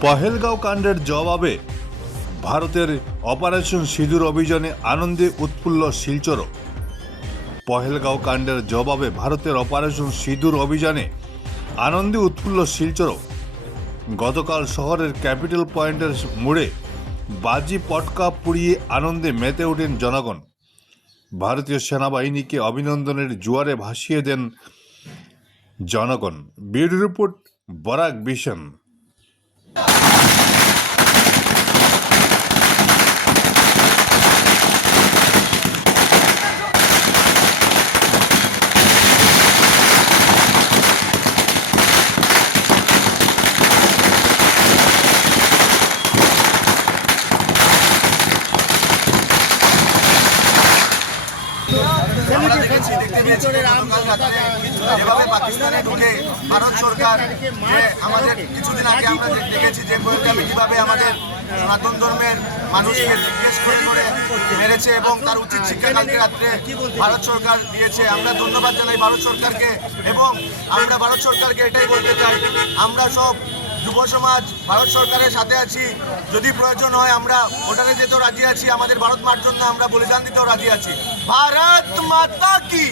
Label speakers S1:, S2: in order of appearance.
S1: পহেলগাঁও কাণ্ডের জবাবে ভারতের অপারেশন সিঁদুর অভিযানে আনন্দে উৎফুল্ল শিলচর পহেলগাঁও কাণ্ডের জবাবে ভারতের অপারেশন সিঁদুর অভিযানে আনন্দে উৎফুল্ল শিলচর গতকাল শহরের ক্যাপিটাল পয়েন্টের মোড়ে বাজি পটকা পুড়িয়ে আনন্দে মেতে ওঠেন জনগণ। ভারতীয় সেনাবাহিনীকে অভিনন্দনের জোয়ারে ভাসিয়ে দেন জনগণ। বিউরো রিপোর্ট বরাক বিশন
S2: দেখেছি দেখতে যেভাবে পাকিস্তানে ঢুকে ভারত সরকার যে আমাদের কিছুদিন আগে আমরা দেখেছি যে পহেলগামে কীভাবে আমাদের সনাতন ধর্মের মানুষকে জিজ্ঞেস করে মেরেছে এবং তার উচিত শিক্ষা কালকে রাত্রে ভারত সরকার দিয়েছে। আমরা ধন্যবাদ জানাই ভারত সরকারকে এবং আমরা ভারত সরকারকে এটাই বলতে চাই, আমরা সব যুব সমাজ ভারত সরকারের সাথে আছি। যদি প্রয়োজন হয় আমরা ভোটারে যেতেও রাজি আছি। আমাদের ভারত মার জন্য আমরা বলিদান দিতেও রাজি আছি। ভারত মাতা কি?